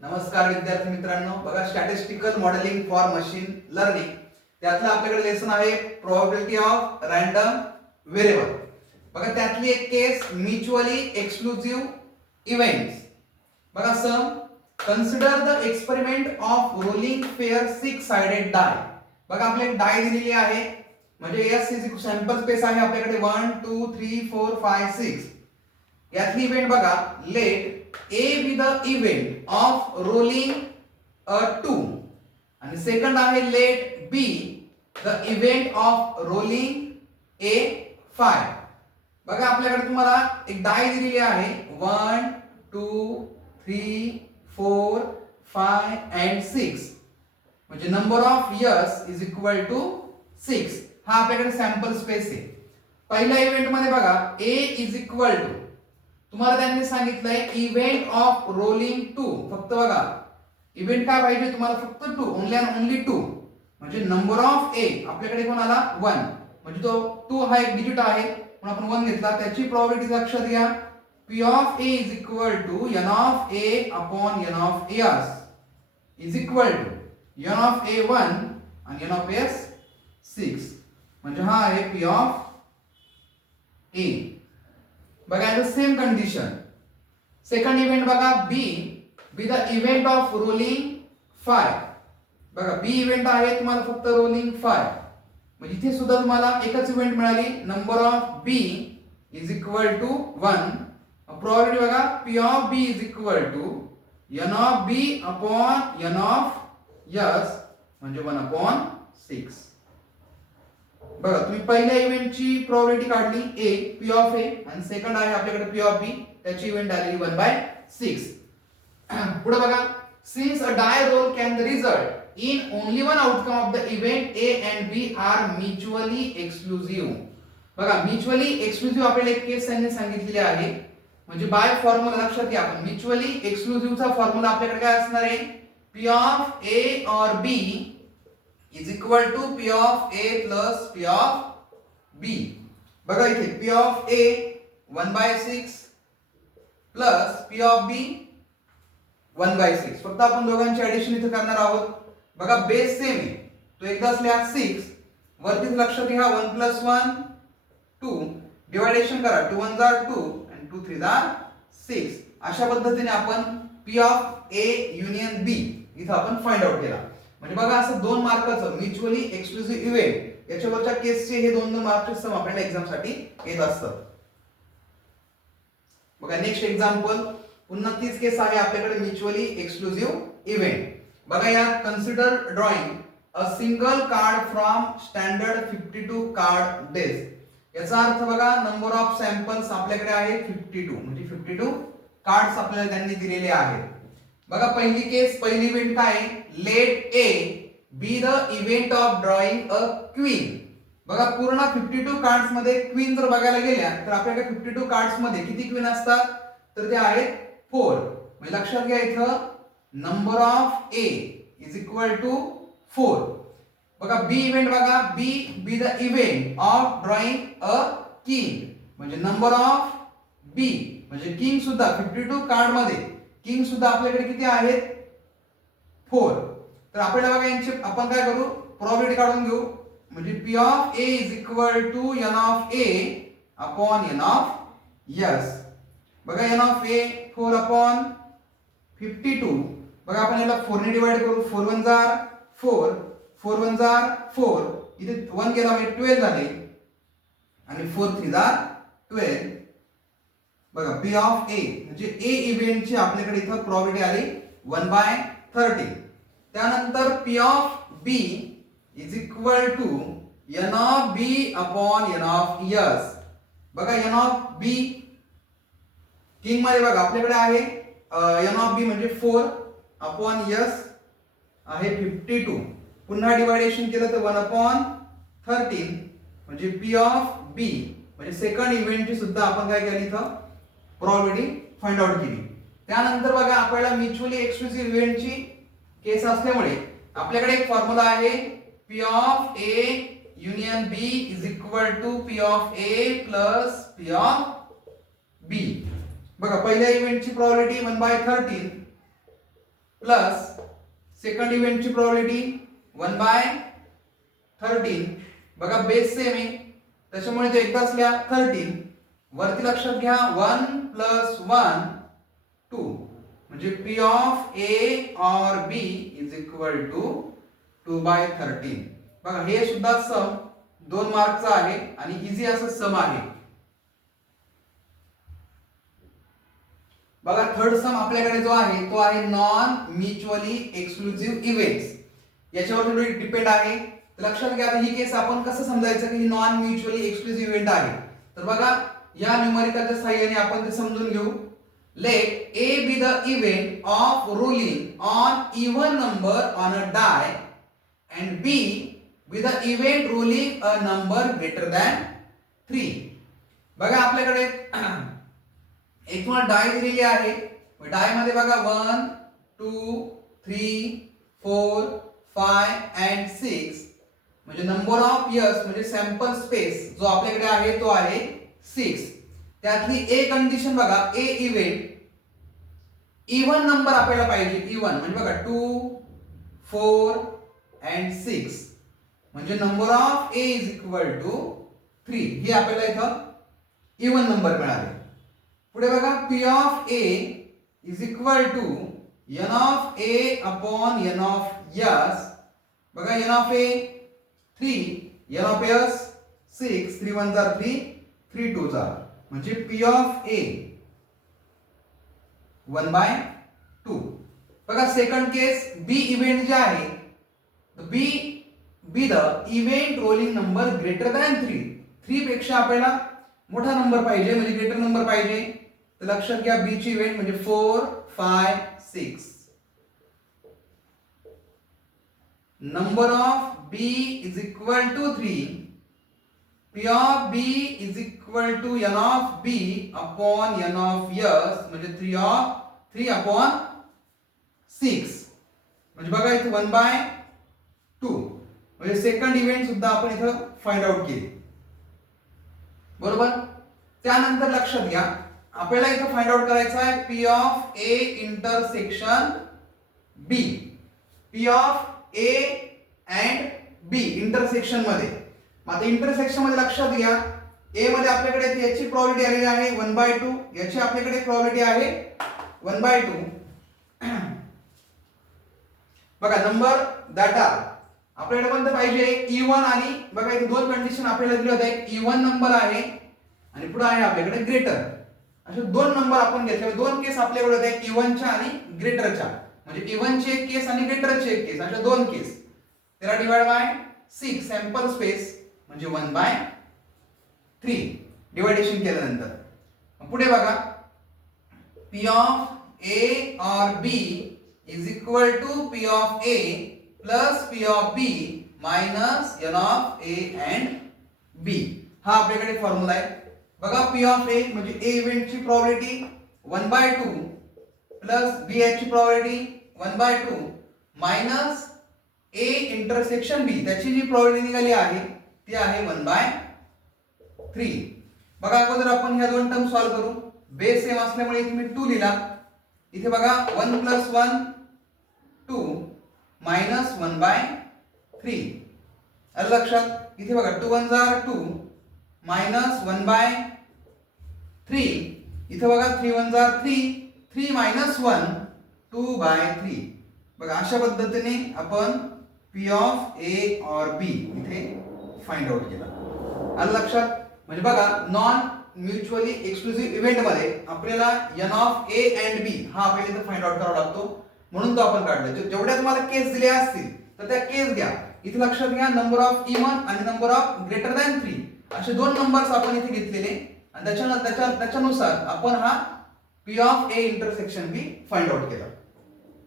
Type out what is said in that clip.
नमस्कार विद्यार्थी मित्रांनो, बघा statistical modelling for machine learning त्यातलं आपल्याकडे लेसन आहे प्रोबॅबिलिटी ऑफ रँडम व्हेरिएबल. बघा त्यातली एक केस म्युच्युअली एक्सक्लुझिव्ह इव्हेंट्स. बघा some consider the experiment of rolling fair 6 sided die. बघा आपल्याला एक डाय दिलेली आहे, म्हणजे एस इज सॅम्पल स्पेस आहे आपल्याकडे 1 2 3 4 5 6. यातली इव्हेंट बघा late A be the event of rolling a 2 आणि सेकंड आहे let B the event of rolling a 5. बघा आपल्याकडे तुम्हाला एक डाय दिलेली आहे 1 2 3 4 5 and 6, म्हणजे number of S is equal to 6. हा आपल्याकडे सॅम्पल स्पेस आहे. पहिल्या इव्हेंट मध्ये बघा A इज इक्वल टू, तुम्हाला त्यांनी सांगितलंय इव्हेंट ऑफ रोलिंग 2. फक्त बघा इव्हेंट काय पाहिजे तुम्हाला, फक्त 2, ओनली अँड ओनली 2, म्हणजे नंबर ऑफ ए आपल्याकडे कोण आला 1, म्हणजे तो 2 हा एक डिजिट आहे म्हणून आपण 1 घेतला. त्याची प्रोबॅबिलिटी लक्षात घ्या, P of A is equal to n of A upon n of S is equal to n of A 1 आणि n ऑफ S 6, म्हणजे हा आहे P ऑफ A. बघा the same condition second event बघा B B the event of rolling 5. बघा B event आहे तुम्हाला फक्त रोलिंग 5, म्हणजे इथे सुद्धा तुम्हाला एकच इव्हेंट मिळाली, number of B is equal to 1. Probability बघा P of B is equal to n of B upon n of S, म्हणजे 1 अपॉन 6. बघा तुम्ही पहिल्या इव्हेंटची प्रोबॅबिलिटी काढली A P ऑफ A आणि सेकंड आहे आपल्याकडे P ऑफ B, त्याची इव्हेंट आलेली 1/6. पुढे बघा since a die roll can the result in only one outcome of the event A and B are mutually exclusive. बघा म्युच्युअली एक्सक्लुझिव्ह आपल्याला एक केस त्यांनी सांगितलेली आहे, म्हणजे बाय फॉर्म्युला लक्षात घ्या. आपण म्युच्युअली एक्सक्लुझिव्हचा फॉर्म्युला आपल्याकडे काय असणार आहे, P ऑफ A और B is equal to P of A plus P of B. बघा इथे P of A 1/6 plus P of B 1/6. फक्त आपण दोघांची ऍडिशन इथे करणार आहोत. बघा बेस सेम आहे, तो एकदाच लिहा 6, वरती लक्षात घ्या 1 + 1 2, डिवायडेशन करा 2 1 जार 2 आणि 2 3 जार 6. अशा पद्धतीने आपण P of A union B इथे आपण फाइंड आउट केला. म्हणजे बघा असं 2 मार्काचं म्युच्युअली एक्सक्लुझिव्ह इव्हेंट याच्यावरच्या केसचे हे 2 मार्कचे सम आपल्याला एक्झाम साठी येत असतात. बघा नेक्स्ट एक्झाम्पल, पुन्हा तीच केस आहे आपल्याकडे म्युच्युअली एक्सक्लुझिव्ह इव्हेंट. बघा यात consider drawing a single card from standard 52 card desk. याचा अर्थ बघा नंबर ऑफ सॅम्पल्स आपल्याकडे आहे 52, म्हणजे 52 कार्ड्स आपल्याला त्यांनी दिलेले आहेत. बघा पहिली केस, पहिली इव्हेंट काय, let A be the event of drawing a queen. बघा पूर्ण 52 कार्ड्स मध्ये क्वीन जर बघायला गेल्या तर आपल्याकडे 52 कार्ड्स मध्ये किती क्वीन असतात, तर ते आहेत 4. म्हणजे लक्षात घ्या इथं number of A is equal to 4. बघा बी इव्हेंट बघा B B the event of drawing a king, म्हणजे नंबर ऑफ B म्हणजे किंग सुद्धा 52 कार्ड मध्ये किंग सुद्धा आपल्याकडे किती आहेत 4. तर आपल्याला बघा यांची आपण काय करू, प्रोबॅबिलिटी काढून घेऊ, म्हणजे P of A is equal to n of A upon n of S. बघा n ऑफ A 4 अपॉन 52. बघा आपण याला 4 ने डिवाइड करू, 4 1 जार 4 4 1 जार 4, इथे 1 गेला म्हणजे 12 झाले आणि 4 3 जार 12. बघा P ऑफ A म्हणजे A इव्हेंटची आपल्याकडे इथं प्रोबॅबिलिटी आली 1/30. त्यानंतर P of B is equal to n of B upon n of S. बघा n ऑफ B किंग मध्ये बघा आपल्याकडे आहे n ऑफ B म्हणजे 4 अपॉन S आहे 52. पुन्हा डिवायडेशन केलं तर 1/13, म्हणजे P ऑफ B म्हणजे सेकंड इव्हेंटची सुद्धा आपण काय केली इथं प्रोबॅबिलिटी फाइंड आउट केली. त्यानंतर बघा आपल्याला म्युच्युअली एक्सक्लुझिव्ह इव्हेंटची केस असल्यामुळे आपल्याकडे एक फॉर्म्युला आहे P of A union B is equal to P of A plus P of B. बघा पहिल्या इव्हेंटची प्रोबॅबिलिटी 1/13 प्लस सेकंड इव्हेंटची प्रोबॅबिलिटी 1/13. बघा बेस सेम आहे त्याच्यामुळे ते एकदाच लिहा 13. वरती लक्षात घ्या 1 + 1 2 म्हणजे P of A or B is equal to 2/13. बघा हे सुद्धा सम 2 मार्कचा आहे आणि इझी असं सम आहे. बघा थर्ड सम आपल्याकडे जो आहे तो आहे नॉन म्युच्युअली एक्सक्लुसिव्ह इव्हेंट्स. याच्यावर थोडी डिपेंड आहे. तर लक्षात घ्या आता ही केस आपण कसं समजायचं की ही नॉन म्युच्युअली एक्सक्लुसिव्ह इव्हेंट आहे. तर बघा या न्यूमरिकलच्या सहाय्याने आपण ते समजून घेऊ. Let A be the event of ruling on even number on a die and B be the event ruling a number greater than 3. बघा आपल्याकडे एक तुम्हाला डाय दिलेली आहे. डाय मध्ये बघा 1 2 3 4 5 and 6 म्हणजे नंबर ऑफ इयर्स म्हणजे सॅम्पल स्पेस जो आपल्याकडे आहे तो आहे 6. त्यातली ए कंडिशन बघा ए इव्हेंट इव्हन नंबर आपल्याला पाहिजे. इव्हन म्हणजे बघा 2 4 and 6 म्हणजे number of A is equal to 3. हे आपल्याला इथं इव्हन नंबर मिळाले. पुढे बघा P of A is equal to N of A upon N of S. बघा N of A 3 N of S 6 3 1 3 3 2 म्हणजे P ऑफ A 1/2. बघा सेकंड केस B event जे आहे बी the event rolling number greater than 3. 3 पेक्षा आपल्याला मोठा number पाहिजे म्हणजे ग्रेटर नंबर पाहिजे. तर लक्षात घ्या B ची इव्हेंट म्हणजे 4 5 6. Number of B is equal to 3. P of B is equal to N of B upon N of S म्हणजे 3 upon 6 म्हणजे बघा इथे 1/2 म्हणजे सेकंड इव्हेंट सुद्धा आपण इथं फाइंड आउट केली. बरोबर. त्यानंतर लक्षात घ्या आपल्याला इथं फाइंड आउट करायचं आहे P of A intersection B. P of A and B intersection मध्ये. आता इंटरसेक्शन मध्ये लक्षात घ्या ए मध्ये आपल्याकडे याची प्रोबॅबिलिटी आलेली आहे 1/2. याची आपल्याकडे प्रोबॅबिलिटी आहे 1/2. बघा नंबर डाटा आपल्याकडे कोणतं पाहिजे इव्हन आणि बघा इथे दोन कंडिशन आपल्याला दिले होते. एक इव्हन नंबर आहे आणि पुढे आहे आपल्याकडे ग्रेटर. असे दोन नंबर आपण घेतले. दोन केस आपल्याकडे होते एक इव्हनच्या आणि ग्रेटरच्या म्हणजे इव्हनची एक केस आणि ग्रेटरची एक केस अशा दोन केस. त्याला डिवाइड बाय 6 सॅम्पल स्पेस म्हणजे 1/3 डिवायडेशन केल्यानंतर. पुढे बघा P of A or B is equal to P of A plus P of B minus N of A and B. हा आपल्याकडे फॉर्म्युला आहे. बघा P ऑफ A म्हणजे A इव्हेंटची प्रोबॅबिलिटी 1/2 प्लस B ची probability 1/2 minus A intersection B त्याची जी probability निघाली आहे ती आहे 1/3. बघा अगोदर आपण ह्या दोन टर्म सॉल्व्ह करू. बेस सेम असल्यामुळे इथे मी 2 लिहिला. इथे बघा 1 + 1 2 मायनस 1/3. आलं लक्षात. इथे बघा 2 1 2 मायनस 1/3. इथे बघा 3 1 3 3 मायनस 1 2/3. बघा अशा पद्धतीने आपण P of A or B इथे फाइंड आउट केला. आलं लक्षात. म्हणजे बघा नॉन म्युच्युअली एक्सक्लुसिव्ह इव्हेंट मध्ये आपल्याला N of A and B हा आपल्याला इथे फाइंड आउट करावा लागतो म्हणून तो आपण काढला. जेवढ्या तुम्हाला केस दिल्या असतील तर त्या केस घ्या. इथे लक्षात घ्या नंबर ऑफ इव्हन आणि नंबर ऑफ ग्रेटर दॅन 3 असे दोन नंबर्स आपण इथे घेतलेले आणि त्याच्यानुसार आपण हा P of A intersection B find out केला.